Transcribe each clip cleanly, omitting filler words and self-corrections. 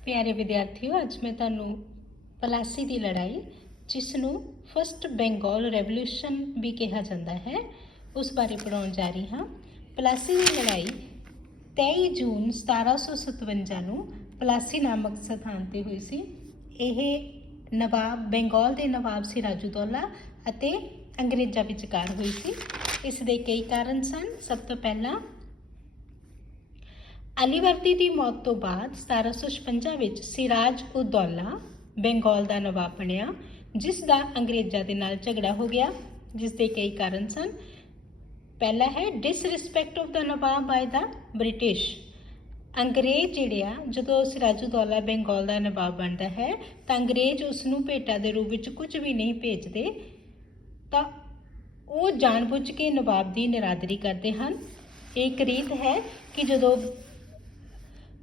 प्यारे विद्यार्थियों, अज मैं तुहानू पलासी की लड़ाई, जिसनों फस्ट बंगाल रेवोल्यूशन भी कहा जाता है, उस बारे पढ़ाउण जा रही हाँ। पलासी की लड़ाई 23 जून 1757 ਨੂੰ पलासी नामक स्थान पर हुई सी। यह नवाब बंगाल के नवाब सिराजुद्दौला ਅਤੇ अंग्रेज़ों विचकार हुई सी। इस दे कई कारण सन। सब तो पहला अलीवर्दी की मौत तो बाद 1756 ਵਿੱਚ सिराज उद दौला बंगाल का नवाब बनया, जिस का अंग्रेज़ों के नाल झगड़ा हो गया, जिस दे कई कारण सन। पहला है disrespect of the nawab by the British. अंग्रेज जिहड़े आ जदों सिराजुद्दौला बंगाल का नवाब बनता है तो अंग्रेज उसनूं भेटा के रूप में कुछ भी नहीं भेजते, तो वो जानबूझ के नवाब की निरादरी करते हैं। एक रीत है कि जदों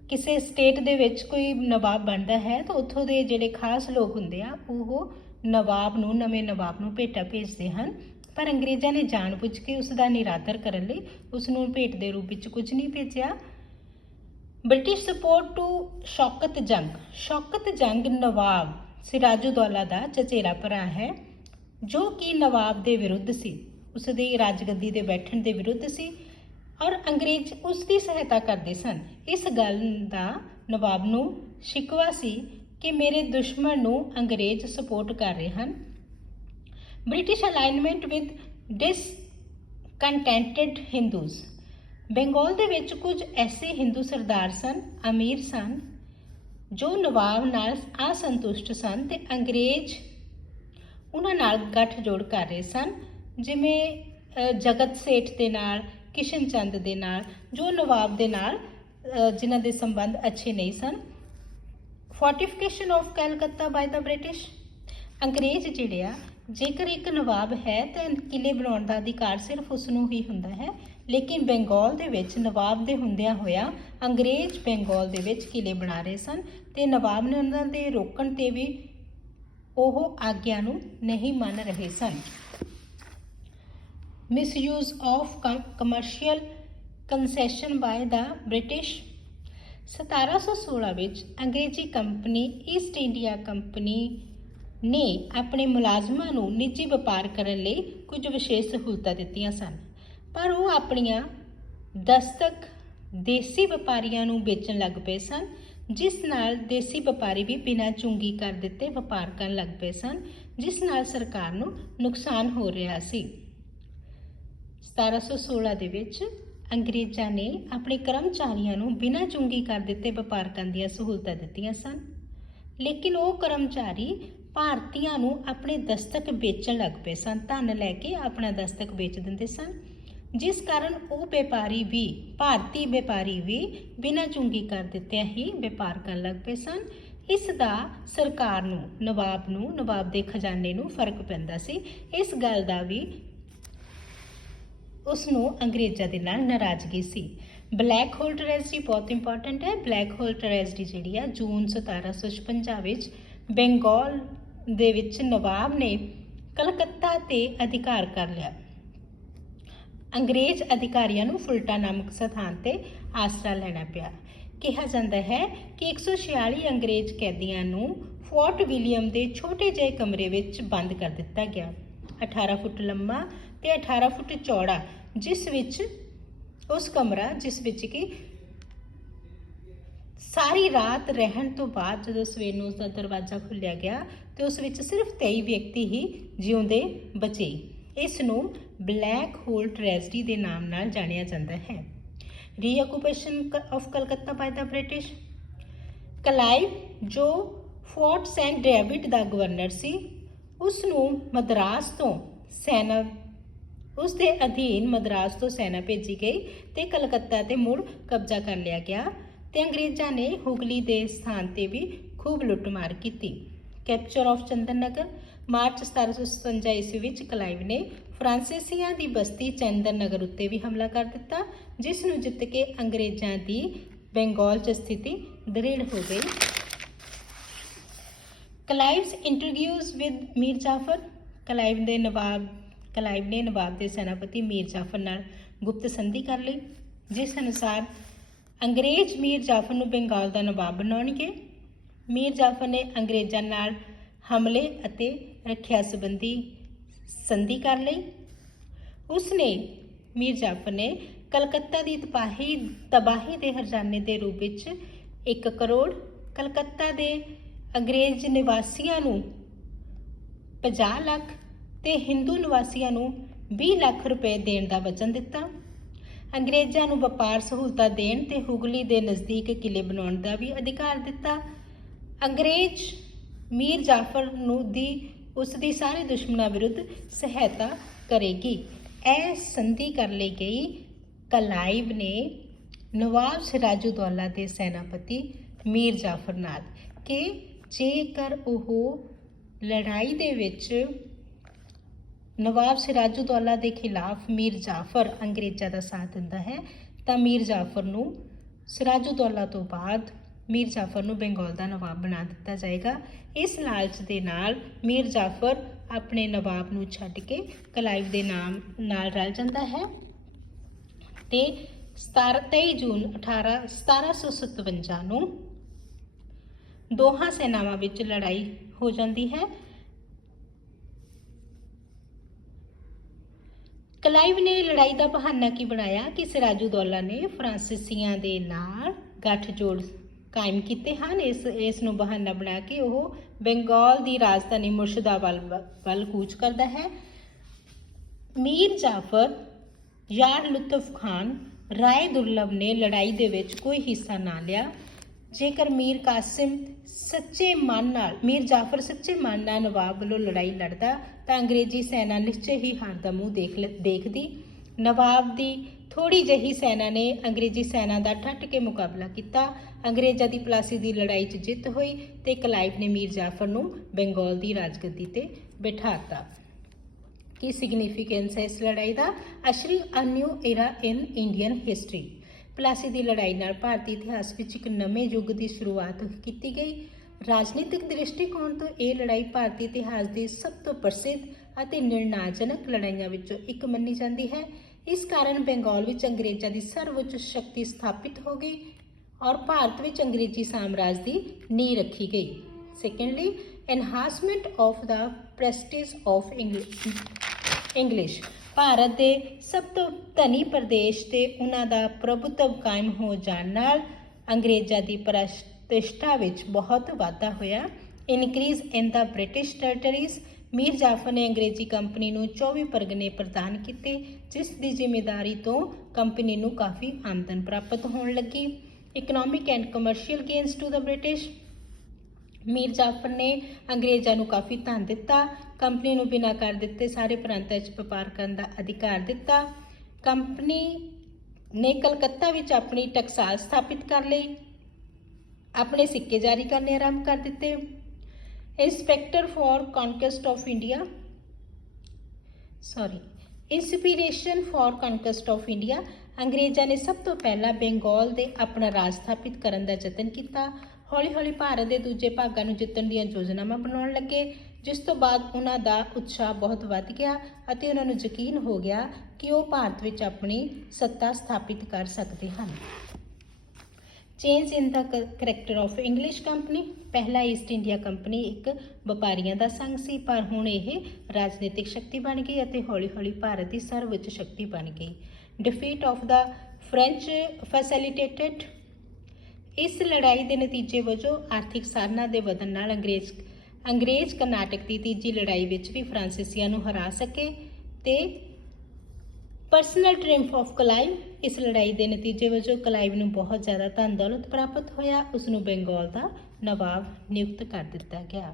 किसी स्टेट दे विच कोई नवाब बनता है तो उत्थों के जिहड़े खास लोग हुंदे आ वो नवाब नूं नवें नवाब नूं भेटा भेजते हैं, पर अंग्रेज़ों ने जानबूझ के उसका निरादर करने लई उसनूं भेट के रूप में कुछ नहीं भेजा। ब्रिटिश सपोर्ट टू शौकत जंग। शौकत जंग नवाब सिराजुद्दौला का चचेरा भरा है, जो कि नवाब के विरुद्ध सी, उसकी राजगद्दी ते बैठण के विरुद्ध सी और अंग्रेज उसकी सहायता करते सन। इस गल का नवाब नूं शिकवा सी कि मेरे दुश्मन नूं अंग्रेज सपोर्ट कर रहे हैं। British alignment with discontented Hindus. Bengal दे विच कुछ ऐसे हिंदू सरदार सन, अमीर सन, जो नवाब नाल असंतुष्ट सन ते अंग्रेज उन्हां नाल गठजोड़ कर रहे सन, जिवें जगत सेठ दे नाल, किशन चंद दे नाल, जो नवाब दे नाल जिन्हां दे संबंध अच्छे नहीं सन। Fortification of Calcutta by the British. अंग्रेज जिहड़े आ जेकर एक नवाब है तो किले बनाउण दा अधिकार सिर्फ उसनूं ही हुंदा है, लेकिन बंगाल दे विच नवाब दे हुंदियां होया अंग्रेज बंगाल दे विच किले बना रहे सन ते नवाब ने उन्हां दे रोकण ते भी ओह आग्या नूं नहीं मान रहे सन। Misuse of commercial concession by the British. 1716 ਵਿੱਚ अंग्रेजी कंपनी ईस्ट इंडिया कंपनी ने अपने मुलाजमां नूं निजी वपार करन लई कुछ विशेष सहूलतां दित्तियां सन, पर वो अपनियां दस्तक देसी व्यापारियां नूं बेचण लग पे सन, जिस नाल देसी व्यापारी भी बिना चुंगी कर दिते व्यापार करन लग पे सन, जिस नाल सरकार नूं नुकसान हो रहा सी। 1716 ਦੇ ਵਿੱਚ अंग्रेज़ों ने अपने कर्मचारियों नूं बिना चुंगी कर दिते व्यापार करन ਦੀਆਂ सहूलतां दित्तियां सन, लेकिन वो कर्मचारी भारतीयों नूं अपने दस्तक बेचण लग पे सन, धन लैके अपना दस्तक बेच दिंदे सन, जिस कारण वो व्यापारी भी भारतीय व्यापारी भी बिना चुंगी कर दित्तिਆਂ ही व्यापार करन लग पे सन। इस दा सरकार नूं नवाब दे खजाने नूं फर्क पैंदा सी। इस गल दा भी उसनूं अंग्रेज़ों के नाल नाराज़गी सी। ब्लैक होल ट्रैजडी बहुत इंपॉर्टेंट है। ब्लैक होल ट्रैजडी जिहड़ी आ जून 1756 ਵਿੱਚ बंगाल दे विच नवाब ने कलकत्ता ते अधिकार कर लिया। अंग्रेज अधिकारियों नूं फुलटा नामक स्थान ते आसरा लेना पिया। कहा जाता है कि 146 अंग्रेज कैदियों नूं फोर्ट विलियम के छोटे जे कमरे विच बंद कर दिता गया, 18 फुट लंबा ते 18 फुट चौड़ा, जिस विच उस कमरा जिस विच कि सारी रात रहन तो बाद जदों सवेर नूं उसका दरवाज़ा खुलिया गया तो उस विच सिर्फ 23 व्यक्ति ही जिउंदे बचे। इस नूं ब्लैक होल ट्रैजडी के नाम नाल जानिया जाता है। Reoccupation of Calcutta by the British. Clive जो फोर्ट सेंट डेविड का गवर्नर सी, उसनूं मद्रास तो सैना उसके अधीन मद्रास तो सैना भेजी गई तो कलकत्ता ते मुड़ कब्जा कर लिया गया तो अंग्रेज़ों ने हुगली के स्थान पर भी खूब लुटमार की। Capture of Chandan Nagar. मार्च 1757 ईस्वी विच क्लाइव ने फ्रांसीसियां की बस्ती चंदन नगर उत्ते भी हमला कर दिता, जिस नूं जित के अंग्रेज़ों की बंगाल च स्थिति दृढ़ हो गई। Clive's interviews with Mir Jafar. Clive ने नवाब के सेनापति मीर जाफर नाल गुप्त संधि कर ली, जिस अनुसार अंग्रेज मीर जाफर नूं बंगाल का नवाब बनाउणगे ਮੀਰ ਜਾਫਰ ਨੇ ਅੰਗਰੇਜ਼ਾਂ ਨਾਲ ਹਮਲੇ ਅਤੇ ਰੱਖਿਆ ਸੰਬੰਧੀ ਸੰਧੀ ਕਰ ਲਈ। ਉਸਨੇ ਮੀਰ ਜਾਫਰ ਨੇ ਕਲਕੱਤਾ ਦੀ ਤਬਾਹੀ ਦੇ ਹਰਜਾਨੇ ਦੇ ਰੂਪ ਵਿੱਚ 1 ਕਰੋੜ, ਕਲਕੱਤਾ ਦੇ ਅੰਗਰੇਜ਼ ਨਿਵਾਸੀਆਂ ਨੂੰ 50 ਲੱਖ ਤੇ ਹਿੰਦੂ ਨਿਵਾਸੀਆਂ ਨੂੰ 20 ਲੱਖ ਰੁਪਏ ਦੇਣ ਦਾ ਵਚਨ ਦਿੱਤਾ। ਅੰਗਰੇਜ਼ਾਂ ਨੂੰ ਵਪਾਰ ਸਹੂਲਤਾਂ ਦੇਣ ਤੇ ਹੁਗਲੀ ਦੇ ਨਜ਼ਦੀਕ ਕਿਲੇ ਬਣਾਉਣ ਦਾ ਵੀ ਅਧਿਕਾਰ ਦਿੱਤਾ। ਅੰਗਰੇਜ਼ ਮੀਰ ਜਾਫਰ ਨੂੰ ਉਸ ਦੀ ਸਾਰੇ ਦੁਸ਼ਮਣਾਂ ਵਿਰੁੱਧ ਸਹਾਇਤਾ ਕਰੇਗੀ। ਇਹ ਸੰਧੀ ਕਰ ਲਈ ਗਈ। ਕਲਾਈਵ ਨੇ ਨਵਾਬ ਸਿਰਾਜੁਦੌਲਾ ਦੇ ਸੈਨਾਪਤੀ ਮੀਰ ਜਾਫਰ ਨਾਲ ਕਿ ਜੇਕਰ ਉਹ ਲੜਾਈ ਦੇ ਵਿੱਚ ਨਵਾਬ ਸਿਰਾਜੁਦੌਲਾ ਦੇ ਖਿਲਾਫ ਮੀਰ ਜਾਫਰ ਅੰਗਰੇਜ਼ਾਂ ਦਾ ਸਾਥ ਦਿੰਦਾ ਹੈ ਤਾਂ ਮੀਰ ਜਾਫਰ ਨੂੰ ਸਿਰਾਜੁਦੌਲਾ ਤੋਂ ਬਾਅਦ ਮੀਰ ਜਾਫਰ ਨੂੰ ਬੰਗਾਲ ਦਾ ਨਵਾਬ ਬਣਾ ਦਿੱਤਾ ਜਾਏਗਾ। ਇਸ ਲਾਲਚ ਦੇ ਨਾਲ ਮੀਰ ਜਾਫਰ ਆਪਣੇ ਨਵਾਬ ਨੂੰ ਛੱਡ ਕੇ ਕਲਾਈਵ ਦੇ ਨਾਮ ਨਾਲ ਰਲ ਜਾਂਦਾ ਹੈ ਤੇ 23 ਜੂਨ 1757 ਨੂੰ ਦੋਹਾਂ ਸੈਨਾਵਾਂ ਵਿੱਚ ਲੜਾਈ ਹੋ ਜਾਂਦੀ ਹੈ। ਕਲਾਈਵ ਨੇ ਲੜਾਈ ਦਾ ਬਹਾਨਾ ਕੀ ਬਣਾਇਆ ਕਿ ਸਿਰਾਜੁਦੌਲਾ ਨੇ ਫਰਾਂਸੀਸੀਆਂ ਦੇ ਨਾਲ ਗੱਠਜੋੜ ਕਾਇਮ ਕੀਤੇ ਹਨ। ਇਸ ਨੂੰ ਬਹਾਨਾ ਬਣਾ ਕੇ ਉਹ ਬੰਗਾਲ ਦੀ ਰਾਜਧਾਨੀ ਮੁਰਸ਼ਿਦਾਬਾਦ ਵੱਲ ਕੂਚ ਕਰਦਾ ਹੈ। ਮੀਰ ਜਾਫਰ, ਯਾਰ ਲੁਤਫ ਖਾਨ, ਰਾਏ ਦੁਰਲਭ ਨੇ ਲੜਾਈ ਦੇ ਵਿੱਚ ਕੋਈ ਹਿੱਸਾ ਨਾ ਲਿਆ। ਜੇਕਰ ਮੀਰ ਜਾਫਰ ਸੱਚੇ ਮਨ ਨਾਲ ਨਵਾਬ ਵੱਲੋਂ ਲੜਾਈ ਲੜਦਾ ਤਾਂ ਅੰਗਰੇਜ਼ੀ ਸੈਨਾ ਨਿਸ਼ਚੈ ਹੀ ਹਾਰ ਦਾ ਮੂੰਹ ਦੇਖਦੀ। ਨਵਾਬ ਦੀ ਥੋੜੀ ਜਿਹੀ ਸੈਨਾ ਨੇ ਅੰਗਰੇਜ਼ੀ ਸੈਨਾ ਦਾ ਠੱਠ ਕੇ ਮੁਕਾਬਲਾ ਕੀਤਾ। ਅੰਗਰੇਜ਼ਾਂ ਦੀ ਪਲਾਸੀ ਦੀ ਲੜਾਈ 'ਚ ਜਿੱਤ ਹੋਈ ਤੇ ਕਲਾਈਵ ਨੇ ਮੀਰ ਜਾਫਰ ਨੂੰ ਬੰਗਾਲ ਦੀ ਰਾਜਗੱਦੀ ਤੇ ਬਿਠਾਤਾ। ਕੀ ਸਿਗਨੀਫੀਕੈਂਸ ਹੈ ਇਸ ਲੜਾਈ ਦਾ? Ushered a new era in Indian history. Plassey ਦੀ ਲੜਾਈ ਨਾਲ ਭਾਰਤੀ ਇਤਿਹਾਸ ਵਿੱਚ ਇੱਕ ਨਵੇਂ ਯੁੱਗ ਦੀ ਸ਼ੁਰੂਆਤ ਕੀਤੀ ਗਈ। ਰਾਜਨੀਤਿਕ ਦ੍ਰਿਸ਼ਟੀਕੋਣ ਤੋਂ ਇਹ ਲੜਾਈ ਭਾਰਤੀ ਇਤਿਹਾਸ ਦੀ ਸਭ ਤੋਂ ਪ੍ਰਸਿੱਧ ਅਤੇ ਨਿਰਣਾਜਨਕ ਲੜਾਈਆਂ ਵਿੱਚੋਂ ਇੱਕ ਮੰਨੀ ਜਾਂਦੀ ਹੈ। ਇਸ ਕਾਰਨ ਬੰਗਾਲ ਵਿੱਚ ਅੰਗਰੇਜ਼ਾਂ ਦੀ ਸਰਵਉੱਚ ਸ਼ਕਤੀ ਸਥਾਪਿਤ ਹੋ ਗਈ ਔਰ ਭਾਰਤ ਵਿੱਚ ਅੰਗਰੇਜ਼ੀ ਸਾਮਰਾਜ ਦੀ ਨੀਂਹ ਰੱਖੀ ਗਈ। Secondly, enhancement of the prestige of English. Bharat ਦੇ ਸਭ ਤੋਂ ਧਨੀ ਪ੍ਰਦੇਸ਼ ਤੇ ਉਹਨਾਂ ਦਾ ਪ੍ਰਭੁਤਵ ਕਾਇਮ ਹੋ ਜਾਣ ਨਾਲ ਅੰਗਰੇਜ਼ਾਂ ਦੀ ਪ੍ਰਤਿਸ਼ਠਾ ਵਿੱਚ ਬਹੁਤ ਵਾਧਾ ਹੋਇਆ। ਇਨਕਰੀਜ਼ ਇਨ ਦਾ ਬ੍ਰਿਟਿਸ਼ ਟੈਰੀਟਰੀਜ਼। ਮੀਰ ਜਾਫਰ ਨੇ ਅੰਗਰੇਜ਼ੀ ਕੰਪਨੀ ਨੂੰ 24 ਪਰਗਨੇ ਪ੍ਰਦਾਨ ਕੀਤੇ, ਜਿਸ ਦੀ ਜ਼ਿੰਮੇਦਾਰੀ ਤੋਂ ਕੰਪਨੀ ਨੂੰ ਕਾਫੀ ਆਮਦਨ ਪ੍ਰਾਪਤ ਹੋਣ ਲੱਗੀ। Economic and commercial gains to the British. Mir Jafar ਨੇ ਅੰਗਰੇਜ਼ਾਂ ਨੂੰ ਕਾਫੀ ਧਨ ਦਿੱਤਾ। ਕੰਪਨੀ ਨੂੰ ਬਿਨਾਂ ਕਰ ਦਿੱਤੇ ਸਾਰੇ ਪ੍ਰਾਂਤਾਂ 'ਚ ਵਪਾਰ ਕਰਨ ਦਾ ਅਧਿਕਾਰ ਦਿੱਤਾ। ਕੰਪਨੀ ਨੇ ਕਲਕੱਤਾ ਵਿੱਚ ਆਪਣੀ ਟਕਸਾਲ ਸਥਾਪਿਤ ਕਰ ਲਈ। ਆਪਣੇ ਸਿੱਕੇ ਜਾਰੀ ਕਰਨੇ ਆਰੰਭ ਕਰ ਦਿੱਤੇ। Inspiration for conquest of India. ਅੰਗਰੇਜ਼ਾਂ ਨੇ ਸਭ ਤੋਂ ਪਹਿਲਾਂ ਬੰਗਾਲ ਦੇ ਆਪਣਾ ਰਾਜ ਸਥਾਪਿਤ ਕਰਨ ਦਾ ਯਤਨ ਕੀਤਾ। ਹੌਲੀ ਹੌਲੀ ਭਾਰਤ ਦੇ ਦੂਜੇ ਭਾਗਾਂ ਨੂੰ ਜਿੱਤਣ ਦੀਆਂ ਯੋਜਨਾਵਾਂ ਬਣਾਉਣ ਲੱਗੇ, ਜਿਸ ਤੋਂ ਬਾਅਦ ਉਹਨਾਂ ਦਾ ਉਤਸ਼ਾਹ ਬਹੁਤ ਵੱਧ ਗਿਆ ਅਤੇ ਉਹਨਾਂ ਨੂੰ ਯਕੀਨ ਹੋ ਗਿਆ ਕਿ ਉਹ ਭਾਰਤ ਵਿੱਚ ਆਪਣੀ ਸੱਤਾ ਸਥਾਪਿਤ ਕਰ ਸਕਦੇ ਹਨ। Change in the character of English company. ਪਹਿਲਾਂ ਈਸਟ ਇੰਡੀਆ ਕੰਪਨੀ ਇੱਕ ਵਪਾਰੀਆਂ ਦਾ ਸੰਘ ਸੀ, ਪਰ ਹੁਣ ਇਹ ਰਾਜਨੀਤਿਕ ਸ਼ਕਤੀ ਬਣ ਗਈ ਅਤੇ ਹੌਲੀ ਹੌਲੀ ਭਾਰਤ ਦੀ ਸਰਵਉੱਚ ਸ਼ਕਤੀ ਬਣ ਗਈ। Defeat of the French facilitated. ਇਸ ਲੜਾਈ ਦੇ ਨਤੀਜੇ ਵਜੋਂ ਆਰਥਿਕ ਸਾਧਨਾਂ ਦੇ ਵਧਣ ਨਾਲ ਅੰਗਰੇਜ਼ ਕਰਨਾਟਕ ਦੀ ਤੀਜੀ ਲੜਾਈ ਵਿੱਚ ਵੀ ਫਰਾਂਸੀਸੀਆਂ ਨੂੰ ਹਰਾ ਸਕੇ ਤੇ ਪਰਸਨਲ ਟ੍ਰਿੰਫ ਆਫ ਕਲਾਈਵ। ਇਸ ਲੜਾਈ ਦੇ ਨਤੀਜੇ ਵਜੋਂ ਕਲਾਈਵ ਨੂੰ ਬਹੁਤ ਜ਼ਿਆਦਾ ਧਨ ਦੌਲਤ ਪ੍ਰਾਪਤ ਹੋਇਆ। ਉਸ ਨੂੰ ਬੰਗਾਲ ਦਾ ਨਵਾਬ ਨਿਯੁਕਤ ਕਰ ਦਿੱਤਾ ਗਿਆ।